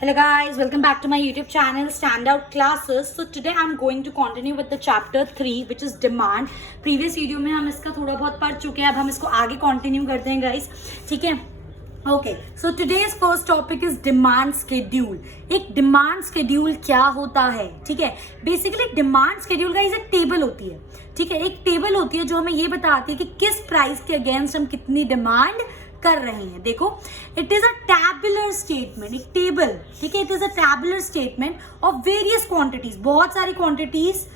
Hello guys, welcome back to my YouTube channel Standout Classes. So today I'm going to continue with the chapter 3 which is demand. Previous video में हम इसका थोड़ा बहुत पढ़ चुके हैं, अब हम इसको आगे continue करते हैं guys, ठीक है? Okay, so today's first topic is demand schedule. एक demand schedule क्या होता है, ठीक है? Basically demand schedule guys एक table होती है, ठीक है? एक table होती है जो हमें ये बताती है कि किस price के against हम कितनी demand कर रहे हैं. देखो, it is a tabular statement, एक टेबल, ठीक है? It is a tabular statement of various quantities, बहुत सारी quantities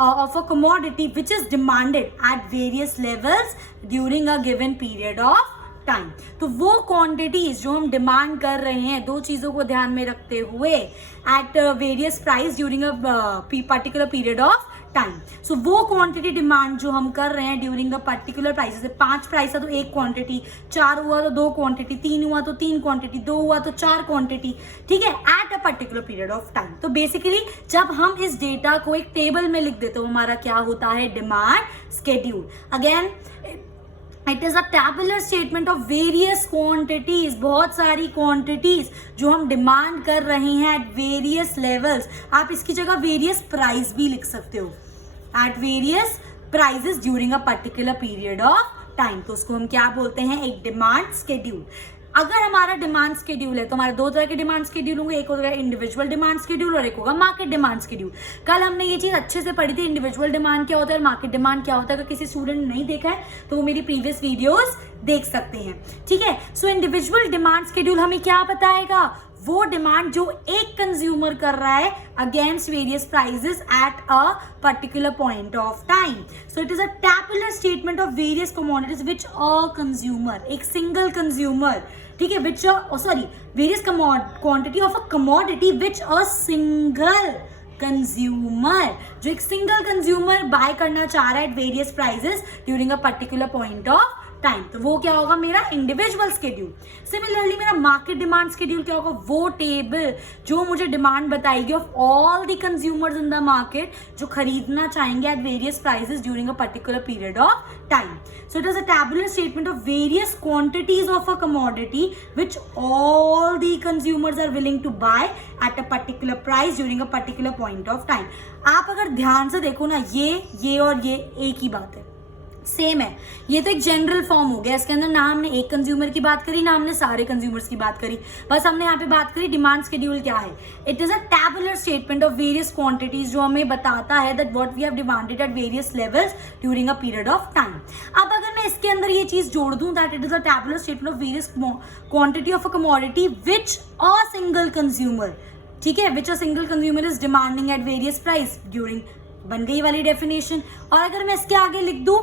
of a commodity which is demanded at various levels during a given period of time. तो वो क्वांटिटीज जो हम demand कर रहे हैं, दो चीजों को ध्यान में रखते हुए, at various price during a particular period of time. So वो क्वांटिटी डिमांड जो हम कर रहे हैं ड्यूरिंग द पर्टिकुलर प्राइस, जैसे 5 प्राइस है तो 1 क्वांटिटी, 4 हुआ तो 2 क्वांटिटी, 3 हुआ तो 3 क्वांटिटी, 2 हुआ तो 4 क्वांटिटी, ठीक है, eight a particular period of time. तो बेसिकली जब हम इस डेटा को एक टेबल में लिख देते हो, हमारा क्या होता है? Demand schedule. Again it is a tabular statement of various quantities, बहुत सारी क्वांटिटीज जो हम डिमांड कर रहे हैं एट वेरियस लेवल्स. आप इसकी जगह वेरियस प्राइस भी लिख सकते हो, at various prices during a particular period of time. तो उसको हम क्या बोलते हैं? एक डिमांड स्केड्यूल. अगर हमारा डिमांड स्केड्यूल है तो हमारे दो तरह के डिमांड स्केड्यूल होंगे, एक होगा इंडिविजुअल डिमांड स्केड्यूल और एक होगा मार्केट डिमांड स्केड्यूल. कल हमने ये चीज अच्छे से पढ़ी थी, इंडिविजुअल डिमांड क्या होता है और मार्केट डिमांड क्या होता है. अगर किसी स्टूडेंट ने नहीं देखा है तो वो मेरी प्रीवियस वीडियोस देख सकते हैं, ठीक है? सो इंडिविजुअल डिमांड स्केड्यूल हमें क्या बताएगा? वो डिमांड जो एक कंज्यूमर कर रहा है against various prices at a particular point of time. So it is a tabular statement of various commodities which a consumer, एक सिंगल कंज्यूमर, ठीक है, which sorry various quantity of a commodity which a single consumer, जो एक single consumer buy करना चाह रहा है at various prices during a particular point of time. तो वो क्या होगा? मेरा इंडिविजुअल स्केड्यूल. सिमिलरली मेरा मार्केट डिमांड स्केड्यूल क्या होगा? वो टेबल जो मुझे डिमांड बताएगी of all the consumers in the market जो खरीदना चाहेंगे at various prices during a particular period of time. So it is a tabular statement of various quantities of a commodity which all the consumers are willing to buy at a particular price during a particular point of time. आप अगर ध्यान से देखो ना, ये और ये एक ही बात है, सेम है. ये तो एक जनरल फॉर्म हो गया, इसके अंदर ना हमने एक कंज्यूमर की बात करी, ना हमने सारे कंज्यूमर्स की बात करी, बस हमने यहाँ पे बात करी डिमांड स्केड्यूल क्या है. It is a tabular statement of various quantities जो हमें बताता है that what we have demanded at various levels during a period of time. अब अगर मैं इसके अंदर ये चीज जोड़ दूं that it is a tabular statement of various quantity of a commodity which a single consumer, ठीक है, which a single consumer is demanding at various price during, बन गई वाली डेफिनेशन. और अगर मैं इसके आगे लिख दूं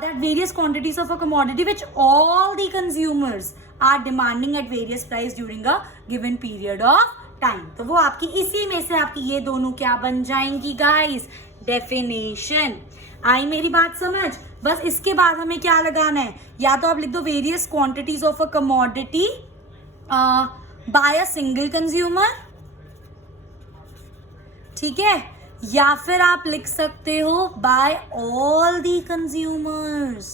that various quantities of a commodity which all the consumers are demanding at various price during a given period of time, तो वो आपकी इसी में से आपकी ये दोनों क्या बन जाएंगी गाइस? डेफिनेशन. आई मेरी बात समझ? बस इसके बाद हमें क्या लगाना है? या तो आप लिख दो various quantities of a commodity by a single consumer, ठीक है, या फिर आप लिख सकते हो by all the consumers.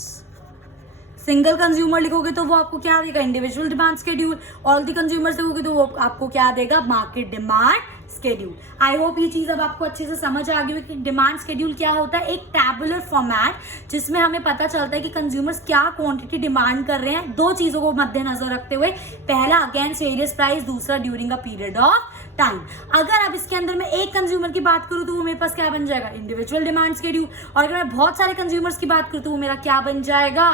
Single consumer लिखोगे तो वो आपको क्या देगा? Individual demand schedule. All the consumers लिखोगे तो वो आपको क्या देगा? Market demand schedule. I hope ये चीज अब आपको अच्छे से समझ आ गई हो कि डिमांड स्केड्यूल क्या होता है. एक टैबुलर फॉर्मेट जिसमें हमें पता चलता है कि कंज्यूमर्स क्या क्वांटिटी डिमांड कर रहे हैं, दो चीजों को मद्देनजर रखते हुए. पहला अगेंस्ट वेरियस प्राइस, दूसरा during a period of time. अगर अब इसके अंदर मैं एक कंज्यूमर की बात करूं तो वो मेरे पास क्या बन जाएगा? Individual demand schedule. और अगर मैं बहुत सारे कंज्यूमर्स की बात करूं तो वो मेरा क्या बन जाएगा?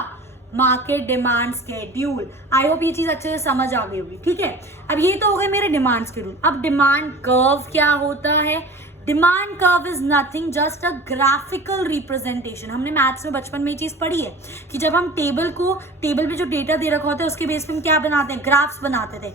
Market demand schedule. I hope ये चीज अच्छे से समझ आ गई होगी, ठीक है? अब ये तो हो गए मेरे डिमांड स्केड्यूल. अब डिमांड कर्व क्या होता है? Demand curve is nothing just a graphical representation. हमने मैथ्स में बचपन में ये चीज पढ़ी है कि जब हम टेबल पे जो डेटा दे रखा होता है उसके बेस पे हम क्या बनाते हैं? ग्राफ्स बनाते थे,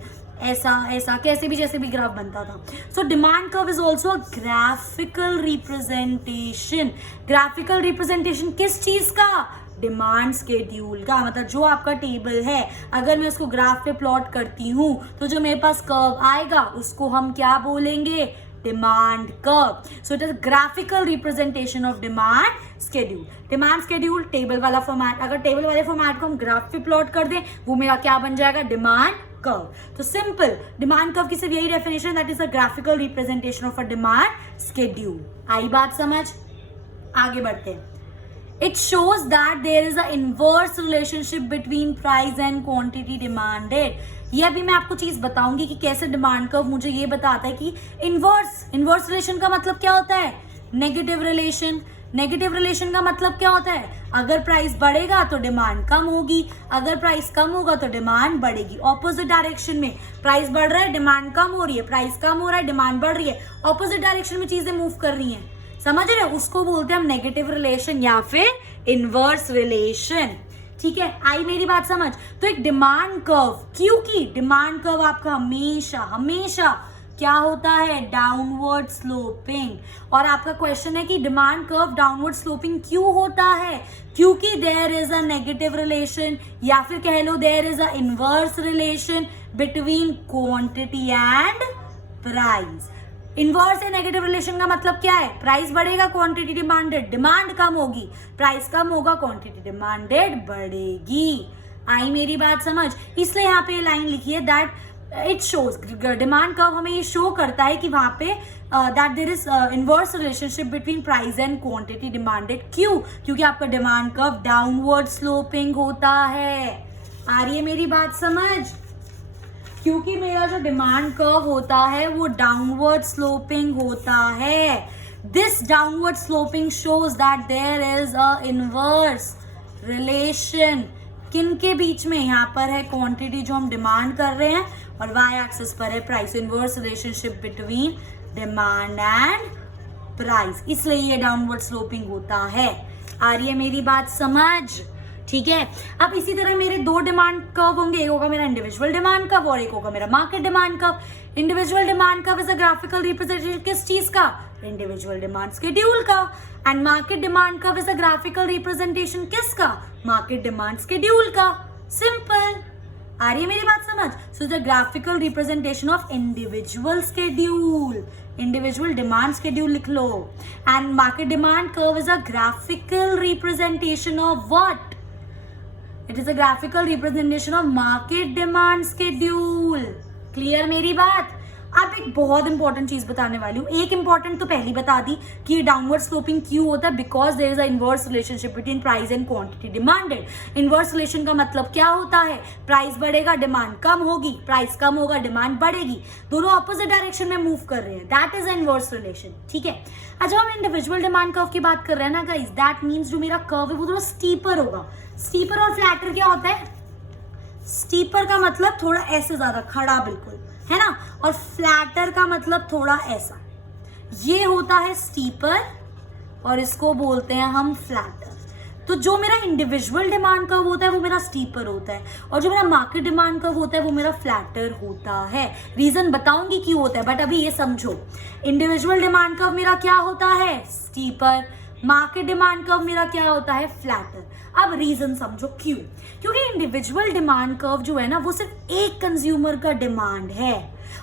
ऐसा ऐसा कैसे भी जैसे भी ग्राफ बनता था. So demand curve is also a graphical representation. Graphical representation किस चीज का? डिमांड स्केड्यूल का. मतलब जो आपका टेबल है अगर मैं उसको ग्राफ पे प्लॉट करती हूँ तो जो मेरे पास कर्व आएगा उसको हम क्या बोलेंगे? Demand curve. So it is graphical representation of demand schedule. Demand schedule table वाला फॉर्मेट. अगर टेबल वाले फॉर्मेट को हम ग्राफ पे प्लॉट कर दें वो मेरा क्या बन जाएगा? Demand curve. तो सिंपल डिमांड कर्व की सिर्फ यही definition, that is a graphical representation of a demand schedule. आई बात समझ? आगे बढ़ते हैं। It shows that there is a inverse relationship between price and quantity demanded. ये अभी मैं आपको चीज बताऊंगी कि कैसे डिमांड कर्व मुझे ये बताता है कि इनवर्स रिलेशन का मतलब क्या होता है? Negative relation. नेगेटिव रिलेशन का मतलब क्या होता है? अगर प्राइस बढ़ेगा तो डिमांड कम होगी, अगर प्राइस कम होगा तो डिमांड बढ़ेगी। ऑपोजिट डायरेक्शन में प्राइस बढ़ रहा है, डिमांड कम हो रही है, प्राइस कम हो रहा है, डिमांड बढ़ रही है। ऑपोजिट डायरेक्शन में चीजें मूव कर रही हैं, समझ रहे हो? उसको बोलते हैं हम नेगेटिव रिलेशन या फिर इनवर्स रिलेशन। ठीक है, आई मेरी बात समझ? तो एक डिमांड कर्व, क्योंकि डिमांड कर्व आपका हमेशा क्या होता है? Downward sloping. और आपका क्वेश्चन है कि डिमांड कर्व डाउनवर्ड स्लोपिंग क्यों होता है? क्योंकि there is a negative relation या फिर कह लो there is a inverse relation between quantity and price. Inverse या नेगेटिव रिलेशन का मतलब क्या है? प्राइस बढ़ेगा, क्वांटिटी डिमांडेड, डिमांड कम होगी, प्राइस कम होगा, क्वांटिटी डिमांडेड बढ़ेगी। आई मेरी बात समझ? इसलिए यहाँ पे लाइन लिखी है that it shows, demand curve हमें ये शो करता है कि वहां पे that there is inverse relationship between price and quantity demanded. क्यों? क्योंकि आपका डिमांड कर्व डाउनवर्ड स्लोपिंग होता है। आ रही है मेरी बात समझ? क्योंकि मेरा जो डिमांड कर्व होता है वो डाउनवर्ड स्लोपिंग होता है। This downward sloping shows that there is a inverse relation किन के बीच में? यहाँ पर है क्वांटिटी जो हम डिमांड कर रहे हैं और वाई एक्सिस पर है price. Inverse relationship between demand and price, इसलिए ये डाउनवर्ड स्लोपिंग होता है। आ रही है मेरी बात समझ? ठीक है, अब इसी तरह मेरे दो डिमांड कर्व होंगे, एक होगा मेरा इंडिविजुअल डिमांड कर्व और एक होगा मेरा market demand curve. Individual demand curve is a graphical representation किस चीज का? इंडिविजुअल डिमांड शेड्यूल का। And market demand curve is a graphical representation किसका? मार्केट डिमांड शेड्यूल का। सिंपल। आ रही है मेरी बात समझ? So the graphical representation of individual schedule, individual demand schedule लिख लो। And market demand curve is a graphical representation of what? It is a graphical representation of market demand schedule. Clear मेरी बात? अब एक बहुत इंपॉर्टेंट चीज बताने वाली हूँ। एक इंपॉर्टेंट तो पहली बता दी कि डाउनवर्ड स्लोपिंग क्यों होता है, because there is a inverse relationship between price and quantity demanded. Inverse relation का मतलब क्या होता है? प्राइस बढ़ेगा, डिमांड कम होगी, प्राइस कम होगा, डिमांड बढ़ेगी, दोनों ऑपोजिट डायरेक्शन में मूव कर रहे हैं, दैट इज इनवर्स रिलेशन। ठीक है, अच्छा हम इंडिविजुअल डिमांड कर्व की बात कर रहे हैं ना गाइस, दैट मीन्स जो मेरा कर्व है वो थोड़ा स्टीपर होगा। स्टीपर और फ्लैटर क्या होता है? स्टीपर का मतलब थोड़ा ऐसे ज्यादा खड़ा बिल्कुल, है ना, और फ्लैटर का मतलब थोड़ा ऐसा। ये होता है स्टीपर और इसको बोलते हैं हम फ्लैटर। तो जो मेरा इंडिविजुअल डिमांड कर्व होता है वो मेरा स्टीपर होता है और जो मेरा मार्केट डिमांड कर्व होता है वो मेरा फ्लैटर होता है। रीजन बताऊंगी क्यों होता है, बट अभी ये समझो, इंडिविजुअल डिमांड कर्व मेरा क्या होता है? स्टीपर। मार्केट डिमांड कर्व मेरा क्या होता है? फ्लैटर। अब रीजन समझो क्यों। क्योंकि इंडिविजुअल डिमांड कर्व जो है ना वो सिर्फ एक कंज्यूमर का डिमांड है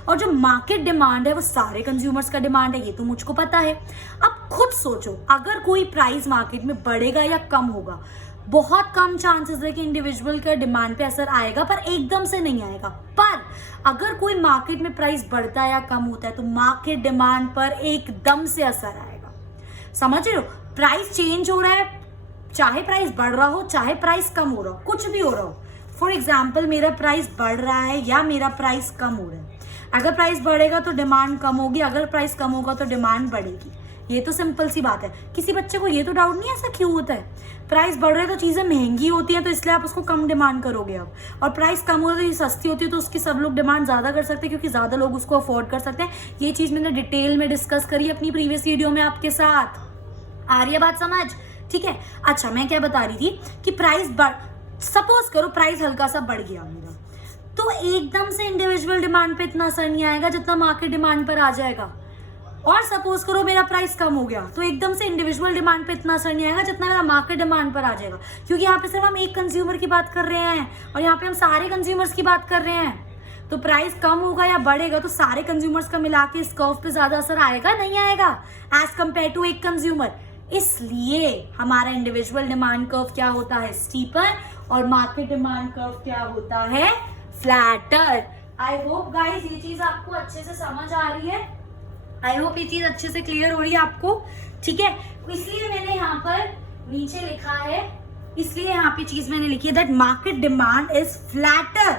और जो मार्केट डिमांड है वो सारे कंज्यूमर्स का डिमांड है, ये तो मुझको पता है। अब खुद सोचो, अगर कोई प्राइस मार्केट में बढ़ेगा या कम होगा, बहुत कम चांसेस है कि इंडिविजुअल का डिमांड पे असर आएगा, पर एकदम से नहीं आएगा। पर अगर कोई मार्केट में प्राइस बढ़ता है या कम होता है तो मार्केट डिमांड पर एकदम से असर आएगा। समझ रहे हो? प्राइस चेंज हो रहा है, चाहे प्राइस बढ़ रहा हो चाहे प्राइस कम हो रहा हो, कुछ भी हो रहा हो। फॉर एग्जाम्पल मेरा प्राइस बढ़ रहा है या मेरा प्राइस कम हो रहा है, अगर प्राइस बढ़ेगा तो डिमांड कम होगी, अगर प्राइस कम होगा तो डिमांड बढ़ेगी। ये तो सिंपल सी बात है। किसी बच्चे को ये तो डाउट नहीं है ऐसा क्यों होता है? प्राइस बढ़ रहा है तो चीजें महंगी होती हैं तो इसलिए आप उसको कम डिमांड करोगे आप, और प्राइस कम हो रहा है तो ये सस्ती होती है तो उसकी सब लोग डिमांड ज्यादा कर सकते हैं क्योंकि ज्यादा लोग उसको अफोर्ड कर सकते हैं। ये चीज मैंने डिटेल में डिस्कस करी अपनी प्रीवियस वीडियो में आपके साथ। आ रही है बात समझ? ठीक है, अच्छा मैं क्या बता रही थी कि प्राइस सपोज करो प्राइस हल्का सा बढ़ गया मेरा, तो एकदम से इंडिविजुअल डिमांड पे इतना असर नहीं आएगा जितना मार्केट डिमांड पर आ जाएगा। और सपोज करो मेरा प्राइस कम हो गया तो एकदम से इंडिविजुअल डिमांड पे इतना असर नहीं आएगा जितना मेरा मार्केट डिमांड पर आ जाएगा, क्योंकि यहाँ पे सिर्फ हम एक कंज्यूमर की बात कर रहे हैं और यहाँ पे हम सारे कंज्यूमर्स की बात कर रहे हैं। तो प्राइस कम होगा या बढ़ेगा तो सारे कंज्यूमर्स का मिला के इस कर्व पे ज्यादा असर आएगा नहीं आएगा एज कंपेयर टू एक कंज्यूमर। इसलिए हमारा इंडिविजुअल डिमांड कर्व क्या होता है? स्टीपर, और मार्केट डिमांड कर्व क्या होता है? फ्लैटर। आई होप गाइस ये चीज आपको अच्छे से समझ आ रही है, आई होप ये चीज अच्छे से क्लियर हो रही है आपको, ठीक है। इसलिए मैंने यहाँ पर नीचे लिखा है, इसलिए यहाँ पे चीज मैंने लिखी है that market demand is flatter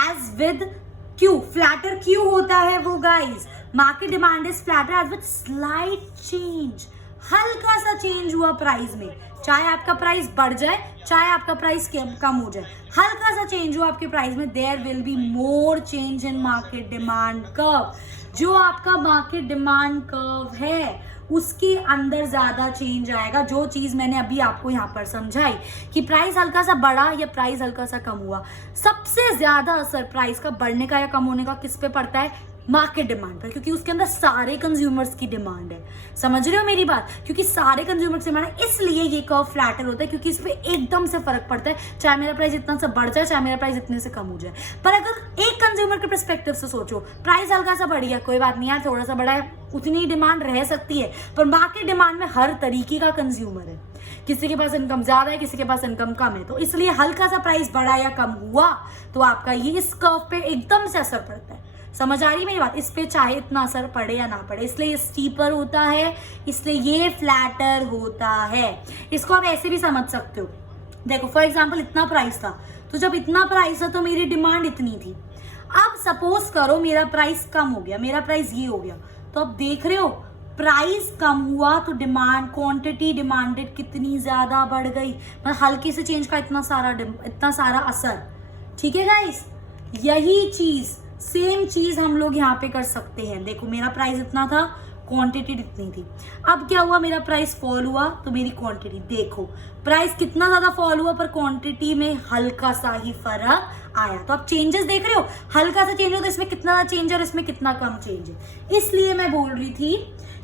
as with Q. Flatter Q होता है वो guys, market demand is flatter as with slight change, हल्का सा चेंज हुआ प्राइस में, चाहे आपका प्राइस बढ़ जाए चाहे आपका प्राइस कम हो जाए, हल्का सा चेंज हुआ आपके प्राइस में, there will be more change in market demand curve. जो आपका मार्केट डिमांड कर्व है उसके अंदर ज्यादा चेंज आएगा। जो चीज मैंने अभी आपको यहाँ पर समझाई कि प्राइस हल्का सा बढ़ा या प्राइस हल्का सा कम हुआ, सबसे ज्यादा असर प्राइस का बढ़ने का या कम होने का किस पे पड़ता है? मार्केट डिमांड पर, क्योंकि उसके अंदर सारे कंज्यूमर्स की डिमांड है। समझ रहे हो मेरी बात? क्योंकि सारे कंज्यूमर्स की डिमांड है, इसलिए ये कर्व फ्लैटर होता है, क्योंकि इस पे एकदम से फर्क पड़ता है, चाहे मेरा प्राइस इतना सा बढ़ जाए चाहे मेरा प्राइस इतने से कम हो जाए। पर अगर एक कंज्यूमर के पर्सपेक्टिव से सोचो, प्राइस हल्का सा बढ़ गया, कोई बात नहीं यार, थोड़ा सा बढ़ा है, उतनी डिमांड रह सकती है, पर मार्केट डिमांड में हर तरीके का कंज्यूमर है, किसी के पास इनकम ज्यादा है, किसी के पास इनकम कम है, तो इसलिए हल्का सा प्राइस बढ़ा या कम हुआ तो आपका ये इस कर्व पे एकदम से असर पड़ता है। समझ आ रही है मेरी बात? इस पे चाहे इतना असर पड़े या ना पड़े, इसलिए ये स्टीपर होता है, इसलिए ये फ्लैटर होता है। इसको आप ऐसे भी समझ सकते हो, देखो फॉर एग्जांपल इतना प्राइस था, तो जब इतना प्राइस था तो मेरी डिमांड इतनी थी। अब सपोज करो मेरा प्राइस कम हो गया, मेरा प्राइस ये हो गया, तो अब देख रहे हो प्राइस कम हुआ तो डिमांड, क्वांटिटी डिमांडेड कितनी ज्यादा बढ़ गई, मतलब हल्के से चेंज का इतना सारा असर। ठीक है गाइस, यही चीज सेम चीज हम लोग यहाँ पे कर सकते हैं। देखो मेरा प्राइस इतना था, क्वांटिटी इतनी थी, अब क्या हुआ, मेरा प्राइस फॉल हुआ तो मेरी क्वांटिटी, देखो प्राइस कितना ज्यादा फॉल हुआ पर क्वांटिटी में हल्का सा ही फर्क आया। तो आप चेंजेस देख रहे हो, हल्का सा चेंज हो तो इसमें कितना चेंज है और इसमें कितना कम चेंज है। इसलिए मैं बोल रही थी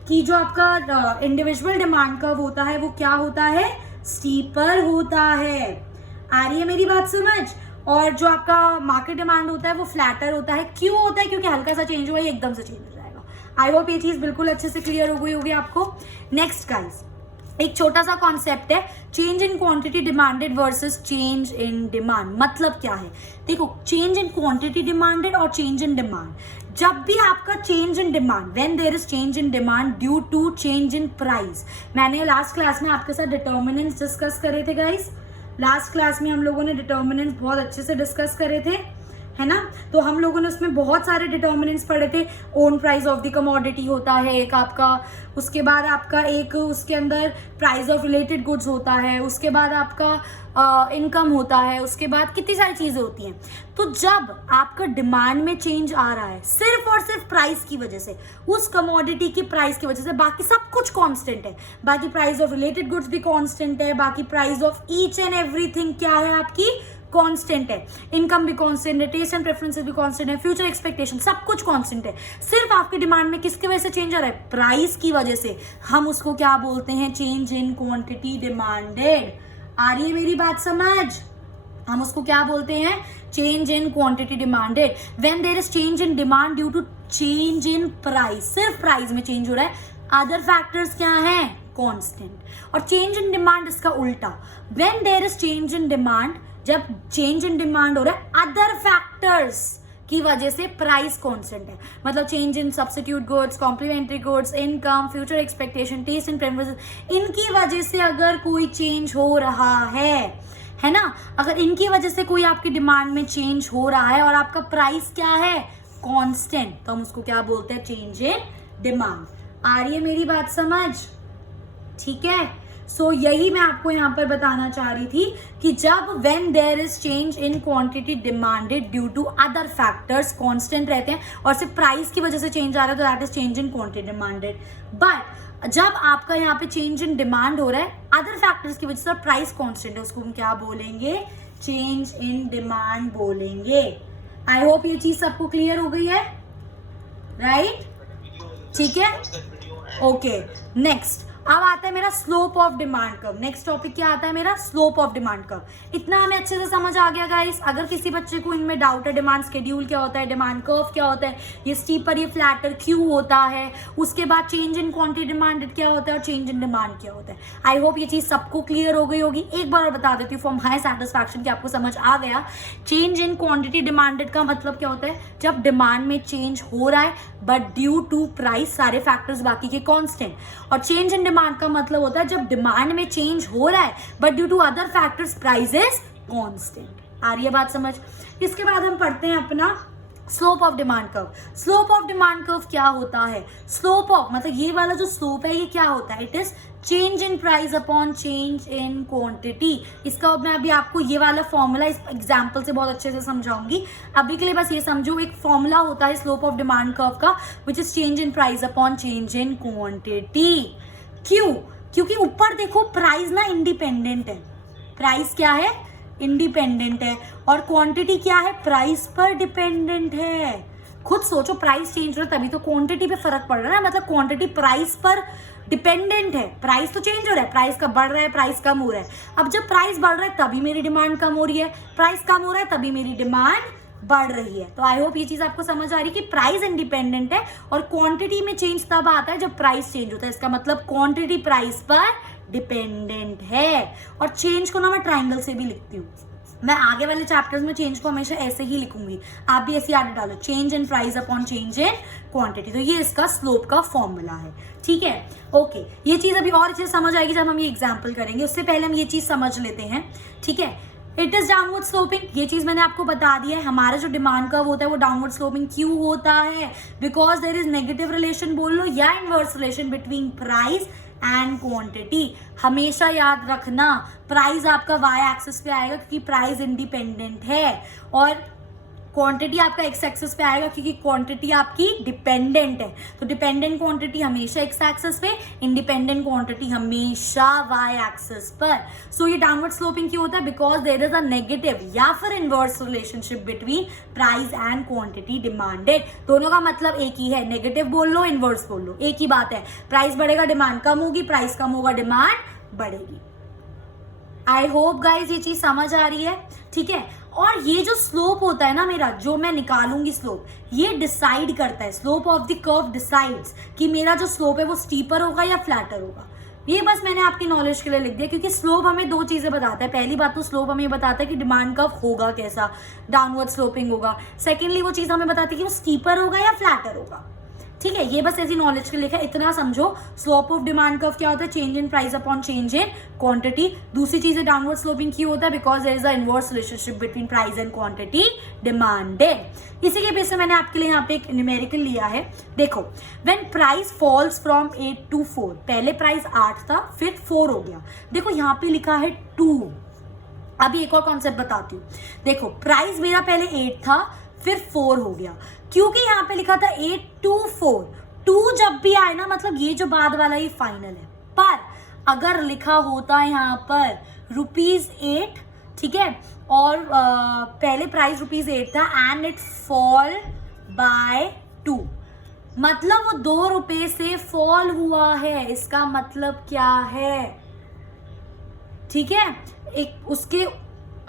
कि जो आपका इंडिविजुअल डिमांड कर्व होता है वो क्या होता है? स्टीपर होता है। आ रही है मेरी बात समझ? और जो आपका मार्केट डिमांड होता है वो फ्लैटर होता है। क्यों होता है? क्योंकि हल्का सा चेंज हुआ, एकदम से चेंज हो जाएगा। आई होप ये चीज बिल्कुल अच्छे से क्लियर हो गई होगी आपको। नेक्स्ट गाइस, एक छोटा सा कॉन्सेप्ट है, change in quantity demanded versus change in demand. मतलब क्या है? देखो, चेंज इन क्वांटिटी डिमांडेड और चेंज इन डिमांड, जब भी आपका change in demand, when there is change in demand due to change in price, मैंने लास्ट क्लास में आपके साथ डिटर्मिनेंट्स डिस्कस करे थे गाइस। लास्ट क्लास में हम लोगों ने डिटर्मिनेंट्स बहुत अच्छे से डिस्कस करे थे, है ना। तो हम लोगों ने उसमें बहुत सारे डिटर्मिनेंट्स पढ़े थे। Own price of the commodity होता है एक आपका, उसके बाद आपका एक उसके अंदर प्राइस ऑफ रिलेटेड गुड्स होता है, उसके बाद आपका इनकम होता है, उसके बाद कितनी सारी चीजें होती हैं। तो जब आपका डिमांड में चेंज आ रहा है सिर्फ और सिर्फ प्राइस की वजह से, उस कमोडिटी की प्राइस की वजह से, बाकी सब कुछ कांस्टेंट है, बाकी प्राइस ऑफ रिलेटेड गुड्स भी कांस्टेंट है, बाकी price of each and everything क्या है आपकी? कांस्टेंट है। इनकम भी कांस्टेंट है, टेस्ट एंड प्रेफरेंसेस भी कांस्टेंट है, फ्यूचर एक्सपेक्टेशन सब कुछ कांस्टेंट है। सिर्फ आपकी डिमांड में किसकी वजह से चेंज आ रहा है? प्राइस की वजह से। हम उसको क्या बोलते हैं? Change in quantity demanded. आ रही है मेरी बात समझ? हम उसको क्या बोलते हैं? Change in quantity demanded. When there is change in demand due to change in price, सिर्फ प्राइस में चेंज हो रहा है, अदर फैक्टर्स क्या है? कांस्टेंट। और चेंज इन डिमांड इसका उल्टा, when there is change in demand, जब चेंज इन डिमांड हो रहा है अदर फैक्टर्स की वजह से प्राइस कांस्टेंट है। मतलब change in substitute goods, complementary goods, income, future expectation, taste and preferences, इनकी वजह से अगर कोई चेंज हो रहा है ना, अगर इनकी वजह से कोई आपकी डिमांड में चेंज हो रहा है और आपका प्राइस क्या है? कांस्टेंट, तो हम उसको क्या बोलते हैं? Change in demand. आ रही है मेरी बात समझ? ठीक है। सो यही मैं आपको यहाँ पर बताना चाह रही थी कि जब when there is change in quantity demanded due to other factors, constant रहते हैं, और सिर्फ प्राइस की वजह से चेंज आ रहा है तो that is change in quantity demanded. But जब आपका यहाँ पे चेंज इन डिमांड हो रहा है अदर फैक्टर्स की वजह से, प्राइस कांस्टेंट है, उसको हम क्या बोलेंगे? चेंज इन डिमांड बोलेंगे। आई होप ये चीज सबको क्लियर हो गई है, राइट? ठीक है, ओके। नेक्स्ट, अब आता है मेरा slope of demand curve. Next topic क्या आता है मेरा, स्लोप ऑफ डिमांड कर्व। इतना हमें अच्छे से समझ आ गया गाइस। अगर किसी बच्चे को इनमें डाउट है, डिमांड शेड्यूल क्या होता है, डिमांड कर्व क्या होता है, ये स्टीपर ये फ्लैटर क्यों होता है, उसके बाद चेंज इन क्वांटिटी डिमांडेड क्या होता है और चेंज इन डिमांड क्या होता है, आई होप ये चीज सबको क्लियर हो गई होगी। एक बार और बता देती हूँ फॉर माय सेटिस्फैक्शन कि आपको समझ आ गया। चेंज इन क्वांटिटी डिमांडेड का मतलब क्या होता है, जब डिमांड में चेंज हो रहा है बट ड्यू टू प्राइस सारे फैक्टर्स बाकी के कांस्टेंट। और चेंज इन डिमांड का मतलब होता है जब डिमांड में चेंज हो रहा है but due to other factors price is constant. आ रही है बात समझ। इसके बाद हम पढ़ते हैं अपना slope of demand curve. Slope of demand curve क्या होता है, स्लोप ऑफ मतलब ये वाला जो स्लोप है ये क्या होता है, it is change in price upon change in quantity. इसका मैं अभी आपको ये वाला फॉर्मूला इस एग्जांपल से बहुत अच्छे से समझाऊंगी। अभी के लिए बस ये समझो, एक फॉर्मूला होता है स्लोप ऑफ डिमांड कर्व का which is change in price upon change in quantity. क्यों, क्योंकि ऊपर देखो प्राइस ना इंडिपेंडेंट है, प्राइस क्या है इंडिपेंडेंट है, और क्वांटिटी क्या है प्राइस पर डिपेंडेंट है। खुद सोचो, प्राइस चेंज हो रहा है तभी तो क्वांटिटी पे फर्क पड़ रहा है ना, मतलब क्वांटिटी प्राइस पर डिपेंडेंट है। प्राइस तो चेंज हो रहा है, प्राइस का बढ़ रहा है, प्राइस कम हो रहा है। अब जब प्राइस बढ़ रहा है तभी मेरी डिमांड कम हो रही है, प्राइस कम हो रहा है तभी मेरी डिमांड बढ़ रही है। तो आई होप ये चीज आपको समझ आ रही है कि प्राइस इंडिपेंडेंट है और क्वांटिटी में चेंज तब आता है जब प्राइस चेंज होता है। इसका मतलब क्वांटिटी प्राइस पर डिपेंडेंट है। और चेंज को ना मैं ट्राइंगल से भी लिखती हूँ, मैं आगे वाले चैप्टर्स में चेंज को हमेशा ऐसे ही लिखूंगी, आप भी ऐसे याद डालो, change in price upon change in quantity. तो ये इसका स्लोप का फॉर्मूला है, ठीक है। ओके, ये चीज अभी और अच्छे से समझ आएगी जब हम ये एग्जांपल करेंगे। उससे पहले हम ये चीज समझ लेते हैं, ठीक है। इट इज डाउनवर्ड स्लोपिंग, ये चीज मैंने आपको बता दिया है। हमारा जो डिमांड कर्व होता है वो डाउनवर्ड स्लोपिंग क्यों होता है, because there is negative relation बोल लो या inverse relation between price and quantity. हमेशा याद रखना प्राइस आपका वाई एक्सिस पे आएगा क्योंकि प्राइस इंडिपेंडेंट है, और क्वांटिटी आपका एक्स एक्सिस पे आएगा क्योंकि क्वांटिटी आपकी डिपेंडेंट है। तो डिपेंडेंट क्वांटिटी हमेशा एक्स एक्सिस पे, इंडिपेंडेंट क्वांटिटी हमेशा वाई एक्सिस पर। सो ये डाउनवर्ड स्लोपिंग क्यों होता है, because there is a negative या फिर inverse relationship between price and quantity demanded. दोनों का मतलब एक ही है, नेगेटिव बोल लो इनवर्स बोल लो, एक ही बात है। प्राइस बढ़ेगा डिमांड कम होगी, प्राइस कम होगा डिमांड बढ़ेगी। आई होप गाइज ये चीज समझ आ रही है, ठीक है। और ये जो स्लोप होता है ना मेरा, जो मैं निकालूंगी स्लोप, ये डिसाइड करता है, slope of the curve decides कि मेरा जो स्लोप है वो स्टीपर होगा या फ्लैटर होगा। ये बस मैंने आपकी नॉलेज के लिए लिख दिया, क्योंकि स्लोप हमें दो चीजें बताता है। पहली बात तो स्लोप हमें बताता है कि डिमांड कर्व होगा कैसा, डाउनवर्ड स्लोपिंग होगा। सेकेंडली वो चीज हमें बताती है कि वो स्टीपर होगा या फ्लैटर होगा, ठीक है। ये बस ऐसी नॉलेज के लिए लिखा है, इतना समझो। स्लोप ऑफ डिमांड कर्व क्या होता है, change in price upon change in quantity. दूसरी चीज है डाउनवर्ड स्लोपिंग क्यों होता है, because there is a inverse relationship between price and quantity demanded. इसी के बेस पे मैंने आपके लिए यहाँ पे एक न्यूमेरिकल लिया है। देखो, when price falls from 8 to 4, पहले प्राइस 8 था फिर 4 हो गया। देखो यहाँ पे लिखा है 2। अभी एक और कॉन्सेप्ट बताती हूँ। देखो, प्राइस मेरा पहले 8 था फिर 4 हो गया, क्योंकि यहाँ पे लिखा था 8 to 4। 2 जब भी आए ना, मतलब ये जो बाद वाला ये फाइनल है। पर अगर लिखा होता है यहाँ पर ₹8, ठीक है, और पहले प्राइस ₹8 था एंड इट फॉल बाय 2, मतलब वो ₹2 से फॉल हुआ है। इसका मतलब क्या है, ठीक है, एक उसके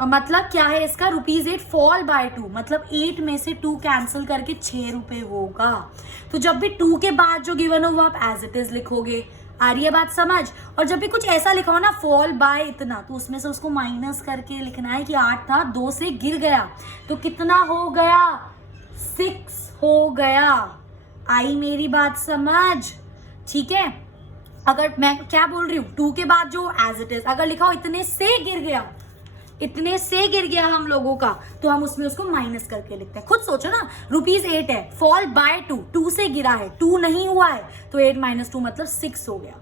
मतलब क्या है इसका, ₹8 फॉल बाय 2, मतलब 8 में से 2 कैंसिल करके ₹6 होगा। तो जब भी 2 के बाद जो गिवन हो वो आप एज इट इज लिखोगे। आ रही है बात समझ। और जब भी कुछ ऐसा लिखा हो ना फॉल बाय इतना, तो उसमें से उसको माइनस करके लिखना है कि 8 था 2 से गिर गया तो कितना हो गया, 6 हो गया। आई मेरी बात समझ, ठीक है। अगर मैं क्या बोल रही हूँ, 2 के बाद जो एज इट इज अगर लिखा हो इतने से गिर गया, इतने से गिर गया हम लोगों का, तो हम उसमें उसको माइनस करके लिखते हैं। खुद सोचो ना, ₹8 है, फॉल बाय 2, 2 से गिरा है, 2 नहीं हुआ है, तो 8 - 2 मतलब 6 हो गया।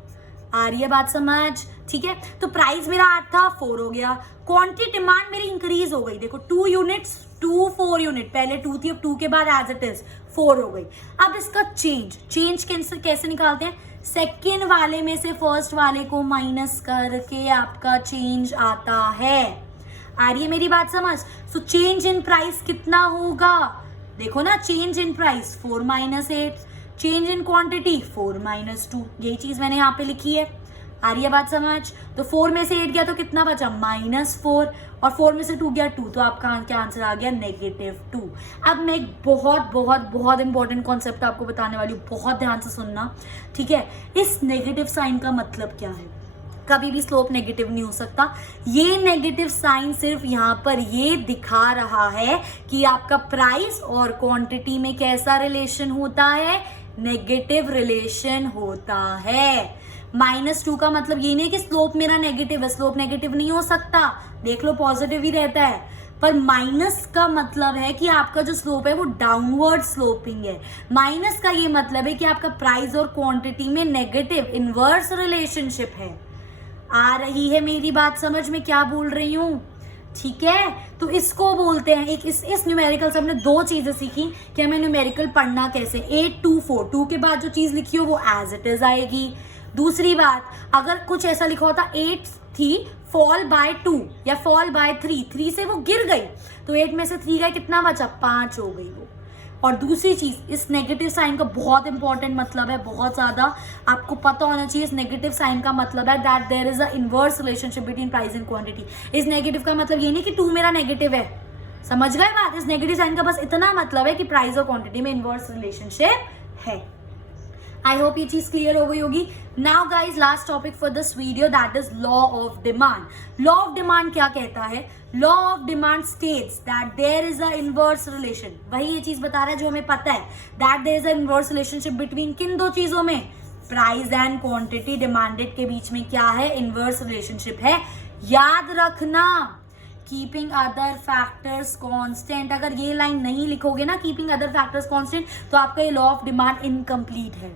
आ रही है बात समझ, ठीक है। तो प्राइस मेरा 8 था, 4 हो गया। क्वांटिटी डिमांड मेरी इंक्रीज हो गई। देखो 2 यूनिट्स 2 4 यूनिट, पहले 2 थी, अब 2 के बाद एज इट इज 4 हो गई। अब इसका चेंज कैसे निकालते हैं, सेकेंड वाले में से फर्स्ट वाले को माइनस करके आपका चेंज आता है। आ रही है मेरी बात समझ। सो चेंज इन प्राइस कितना होगा, देखो ना, change in price 4 - 8, change in quantity 4 - 2, यही चीज मैंने यहाँ पे लिखी है। आ रही है बात समझ? तो 4 में से 8 गया तो कितना बचा? -4, और 4 में से 2 गया 2, तो आपका क्या आंसर आ गया? -2। अब मैं एक बहुत बहुत बहुत इंपॉर्टेंट कॉन्सेप्ट आपको बताने वाली हूँ, बहुत ध्यान से सुनना, ठीक है? इस नेगेटिव साइन का मतलब क्या है? कभी भी स्लोप नेगेटिव नहीं हो सकता। ये नेगेटिव साइन सिर्फ यहाँ पर ये दिखा रहा है कि आपका प्राइस और क्वांटिटी में कैसा रिलेशन होता है? नेगेटिव रिलेशन होता है। -2 का मतलब ये नहीं कि स्लोप मेरा नेगेटिव है, स्लोप नेगेटिव नहीं हो सकता, देख लो पॉजिटिव ही रहता है। पर माइनस का मतलब है कि आपका जो स्लोप है वो डाउनवर्ड स्लोपिंग है। माइनस का ये मतलब है कि आपका प्राइस और क्वांटिटी में नेगेटिव इनवर्स रिलेशनशिप है। आ रही है मेरी बात समझ में क्या बोल रही हूँ? ठीक है, तो इसको बोलते हैं एक इस न्यूमेरिकल से हमने 2 चीजें सीखी कि हमें न्यूमेरिकल पढ़ना कैसे। 8 2 4, 2 के बाद जो चीज लिखी हो वो एज इट इज आएगी। दूसरी बात, अगर कुछ ऐसा लिखा होता 8 थी फॉल बाय 2 या फॉल बाय 3 से वो गिर गई, तो 8 में से 3 गए, कितना बचा? 5 हो गई वो। और दूसरी चीज, इस नेगेटिव साइन का बहुत इंपॉर्टेंट मतलब है, बहुत ज्यादा आपको पता होना चाहिए। इस नेगेटिव साइन का मतलब है that there is a inverse relationship between price and quantity. इस नेगेटिव का मतलब ये नहीं कि 2 मेरा नेगेटिव है, समझ गए बात? इस नेगेटिव साइन का बस इतना मतलब है कि प्राइस और क्वांटिटी में इनवर्स रिलेशनशिप है। आई होप ये चीज क्लियर हो गई होगी। Now guys, last topic for this video, that is law of demand. Law of demand क्या कहता है? Law of demand states that there is a inverse relation. वही ये चीज बता रहा है जो हमें पता है, that there is a inverse relationship between किन 2 चीजों में? प्राइस एंड क्वांटिटी डिमांडेड के बीच में क्या है? इनवर्स रिलेशनशिप है। याद रखना, कीपिंग अदर फैक्टर्स कांस्टेंट। अगर ये लाइन नहीं लिखोगे ना, कीपिंग अदर फैक्टर्स कांस्टेंट, तो आपका ये लॉ ऑफ डिमांड इनकम्प्लीट है।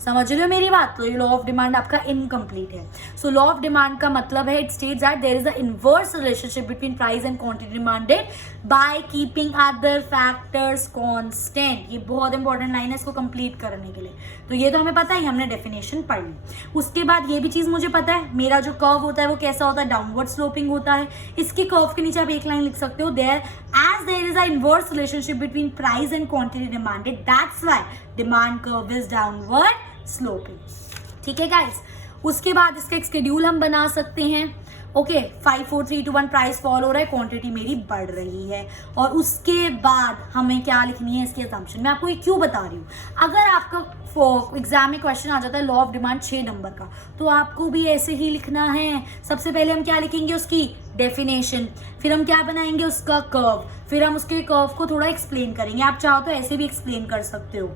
समझ रहे हो मेरी बात? तो ये लॉ ऑफ डिमांड आपका इनकम्प्लीट है। सो लॉ ऑफ डिमांड का मतलब है it states that there is a inverse relationship between price and quantity demanded by keeping other factors constant. ये बहुत इंपॉर्टेंट लाइन है इसको कंप्लीट करने के लिए। तो ये तो हमें पता है, हमने डेफिनेशन पढ़ ली। उसके बाद ये भी चीज मुझे पता है, मेरा जो कर्व होता है वो कैसा होता है? डाउनवर्ड स्लोपिंग होता है। इसके कर्व के नीचे आप एक लाइन लिख सकते हो, there is a inverse relationship between price and quantity demanded, that's why demand curve is downward sloping. ठीक है गाइस, उसके बाद इसका एक शेड्यूल हम बना सकते हैं। ओके, 5 4 3 2 1, प्राइस फॉल हो रहा है, क्वांटिटी मेरी बढ़ रही है। और उसके बाद हमें क्या लिखनी है? इसकी असम्पशन। मैं आपको ये क्यों बता रही हूँ, अगर आपका एग्जाम में क्वेश्चन आ जाता है लॉ ऑफ डिमांड 6 नंबर का, तो आपको भी ऐसे ही लिखना है। सबसे पहले हम क्या लिखेंगे? उसकी डेफिनेशन, फिर हम क्या बनाएंगे? उसका कर्व, फिर हम उसके कर्व को थोड़ा एक्सप्लेन करेंगे। आप चाहो तो ऐसे भी एक्सप्लेन कर सकते हो,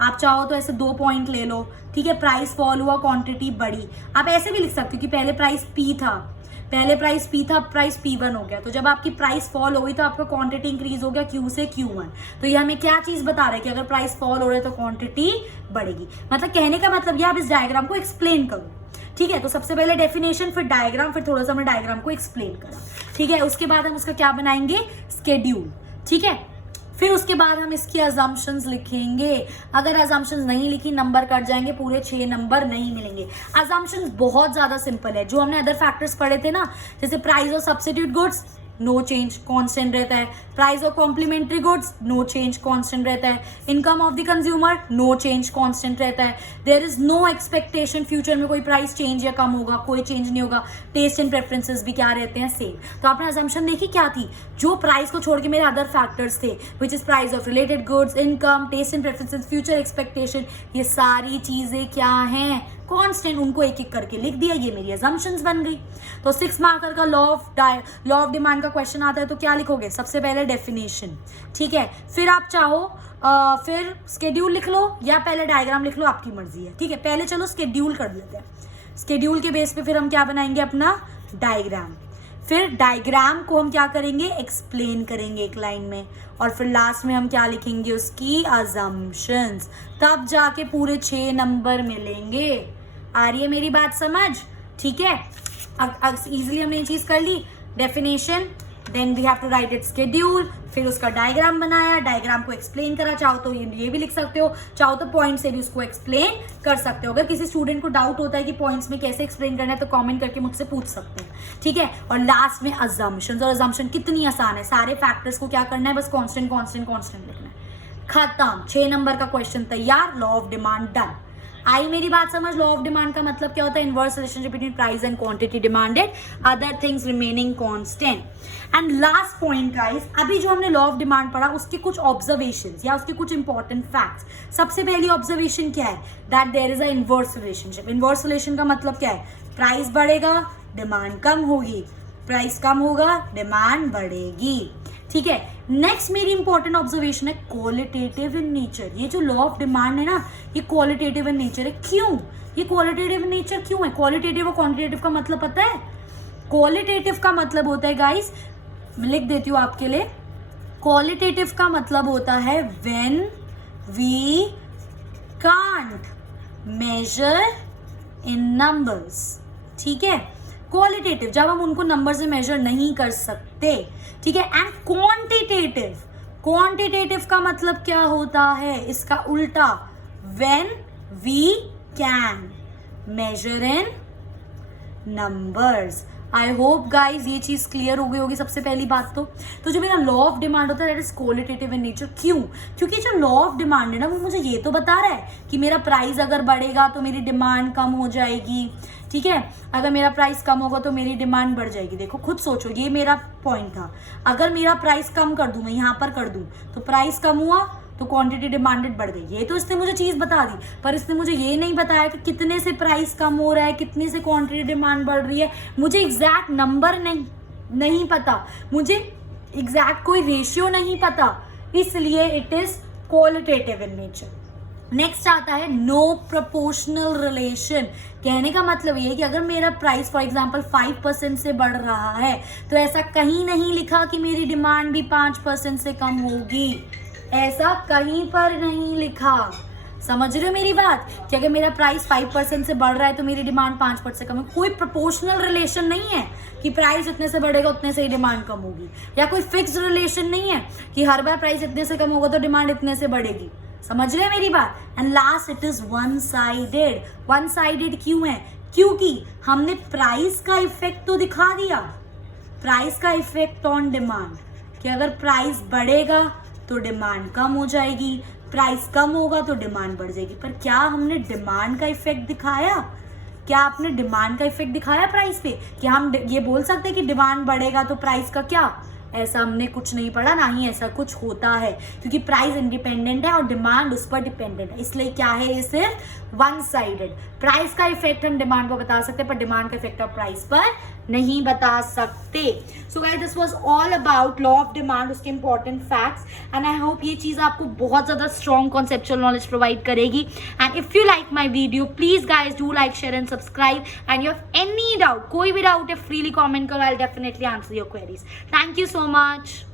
आप चाहो तो ऐसे 2 पॉइंट ले लो, ठीक है? प्राइस फॉल हुआ, क्वांटिटी बढ़ी। आप ऐसे भी लिख सकते हो कि पहले प्राइस P था, प्राइस P1 हो गया, तो जब आपकी प्राइस फॉल हो गई तो आपका क्वांटिटी इंक्रीज हो गया Q से Q1। तो ये हमें क्या चीज बता रहा है कि अगर प्राइस फॉल हो रहा है तो क्वांटिटी बढ़ेगी। मतलब कहने का मतलब ये, आप इस डायग्राम को एक्सप्लेन करो, ठीक है? तो सबसे पहले डेफिनेशन, फिर डायग्राम, फिर थोड़ा सा हमने डायग्राम को एक्सप्लेन करा, ठीक है? उसके बाद हम उसका क्या बनाएंगे? स्केड्यूल, ठीक है? फिर उसके बाद हम इसकी अजम्पशंस लिखेंगे। अगर अजम्पशंस नहीं लिखी नंबर कट जाएंगे, पूरे 6 नंबर नहीं मिलेंगे। अजम्पशंस बहुत ज्यादा सिंपल है, जो हमने अदर फैक्टर्स पढ़े थे ना, जैसे price of substitute goods no change, constant रहता है। Price of complementary goods no change, constant रहता है। Income of the consumer no change, constant रहता है। There is no expectation future में कोई प्राइस चेंज या कम होगा, कोई चेंज नहीं होगा। टेस्ट एंड प्रेफरेंसेस भी क्या रहते हैं? सेम। तो आपने असम्पशन देखी क्या थी? जो प्राइस को छोड़ के मेरे अदर फैक्टर्स थे, which is price of related goods, income, taste and preferences, future expectation, ये सारी चीजें क्या हैं? कांस्टेंट। उनको एक एक करके लिख दिया, ये मेरी असम्पशंस बन गई। तो 6 मार्कर का लॉ ऑफ डिमांड का क्वेश्चन आता है तो क्या लिखोगे? सबसे पहले डेफिनेशन, ठीक है? फिर आप चाहो फिर स्केड्यूल लिख लो या पहले डायग्राम लिख लो, आपकी मर्जी है, ठीक है? पहले चलो स्केड्यूल कर लेते हैं। स्केड्यूल के बेस पे फिर हम क्या बनाएंगे? अपना डायग्राम। फिर डायग्राम को हम क्या करेंगे? एक्सप्लेन करेंगे एक लाइन में। और फिर लास्ट में हम क्या लिखेंगे? उसकी असम्पशंस। तब जाके पूरे 6 नंबर मिलेंगे। आ रही है मेरी बात समझ? ठीक है, इजीली हमने ये चीज कर ली। Definition, then we have to write it schedule, फिर उसका डायग्राम बनाया, डायग्राम को एक्सप्लेन करा। चाहो तो ये भी लिख सकते हो, चाहो तो पॉइंट से भी उसको एक्सप्लेन कर सकते हो। अगर किसी स्टूडेंट को डाउट होता है कि पॉइंट्स में कैसे एक्सप्लेन करना है तो कमेंट करके मुझसे पूछ सकते हैं, ठीक है? और लास्ट में अजम्पशंस। और अजम्पशन कितनी आसान है, सारे फैक्टर्स को क्या करना है? बस कांस्टेंट कांस्टेंट कांस्टेंट लिखना है, खत्म। 6 नंबर का क्वेश्चन तैयार, लॉ ऑफ डिमांड डन। आई मेरी बात समझ? लॉ ऑफ डिमांड का मतलब क्या होता है? Inverse relationship between price and quantity demanded, other things remaining constant. And last point guys, अभी जो हमने लॉ ऑफ डिमांड पढ़ा उसके कुछ ऑब्जर्वेशंस या उसके कुछ इंपॉर्टेंट फैक्ट्स। सबसे पहली ऑब्जर्वेशन क्या है? That there is a inverse relationship. Inverse relation का मतलब क्या है? प्राइस बढ़ेगा, डिमांड कम होगी, प्राइस कम होगा, डिमांड बढ़ेगी। ठीक है। नेक्स्ट मेरी इंपॉर्टेंट ऑब्जर्वेशन है क्वालिटेटिव इन नेचर। ये जो लॉ ऑफ डिमांड है ना, ये क्वालिटेटिव इन नेचर है। क्यों ये क्वालिटेटिव इन नेचर क्यों है? क्वालिटेटिव और क्वांटिटेटिव का मतलब पता है? क्वालिटेटिव का मतलब होता है गाइस, मैं लिख देती हूँ आपके लिए। क्वालिटेटिव का मतलब होता है when we can't measure in numbers. ठीक है। क्वालिटेटिव जब हम उनको नंबर से मेजर नहीं कर सकते। ठीक है। एंड क्वांटिटेटिव, क्वांटिटेटिव का मतलब क्या होता है? इसका उल्टा, when we can measure in numbers. I hope guys ये चीज क्लियर हो गई होगी। सबसे पहली बात तो जो मेरा लॉ ऑफ डिमांड होता है that is qualitative in nature. क्यों? क्योंकि जो लॉ ऑफ डिमांड है ना, वो मुझे ये तो बता रहा है कि मेरा प्राइस अगर बढ़ेगा तो मेरी डिमांड कम हो जाएगी। ठीक है। अगर मेरा प्राइस कम होगा तो मेरी डिमांड बढ़ जाएगी। देखो खुद सोचो, ये मेरा पॉइंट था। अगर मेरा प्राइस कम कर दूं, मैं यहाँ पर कर दूं, तो प्राइस कम हुआ तो क्वांटिटी डिमांडेड बढ़ गई। ये तो इसने मुझे चीज बता दी, पर इसने मुझे ये नहीं बताया कि कितने से प्राइस कम हो रहा है, कितने से क्वांटिटी डिमांड बढ़ रही है। मुझे एग्जैक्ट नंबर नहीं पता, मुझे एग्जैक्ट कोई रेशियो नहीं पता, इसलिए it is qualitative in nature. Next आता है नो प्रोपोर्शनल रिलेशन। कहने का मतलब ये है कि अगर मेरा प्राइस फॉर एग्जांपल 5% से बढ़ रहा है, तो ऐसा कहीं नहीं लिखा कि मेरी डिमांड भी 5% से कम होगी। ऐसा कहीं पर नहीं लिखा। समझ रहे हो मेरी बात? कि अगर मेरा प्राइस 5% से बढ़ रहा है तो मेरी डिमांड 5% से कम है। कोई प्रोपोर्शनल रिलेशन नहीं है कि प्राइस इतने से बढ़ेगा उतने से ही डिमांड कम होगी, या कोई फिक्स रिलेशन नहीं है कि हर बार प्राइस इतने से कम होगा तो डिमांड इतने से बढ़ेगी। समझ रहे हैं मेरी बात? And last, it is one sided. One sided क्यों है? क्योंकि हमने प्राइस का इफेक्ट तो दिखा दिया, प्राइस का इफेक्ट ऑन डिमांड, कि अगर प्राइस बढ़ेगा तो डिमांड कम हो जाएगी, प्राइस कम होगा तो डिमांड बढ़ जाएगी। पर क्या हमने डिमांड का इफेक्ट दिखाया? क्या आपने डिमांड का इफेक्ट दिखाया प्राइस पे? क्या हम ये बोल सकते हैं कि डिमांड बढ़ेगा तो प्राइस का क्या? ऐसा हमने कुछ नहीं पढ़ा, ना ही ऐसा कुछ होता है, क्योंकि प्राइस इंडिपेंडेंट है और डिमांड उस पर डिपेंडेंट है। इसलिए क्या है, ये सिर्फ वन साइडेड। प्राइस का इफेक्ट हम डिमांड पर बता सकते हैं, पर डिमांड का इफेक्ट आप प्राइस पर नहीं बता सकते। So guys, this was all about law of demand, उसके important facts, and I hope ये चीज आपको बहुत ज्यादा स्ट्रॉन्ग कॉन्सेप्चुअल नॉलेज प्रोवाइड करेगी। And if you like my video, please guys do like, share and subscribe. And you have any doubt, कोई भी doubt है, फ्रीली कॉमेंट करो, I will definitely answer your queries. Thank you so much.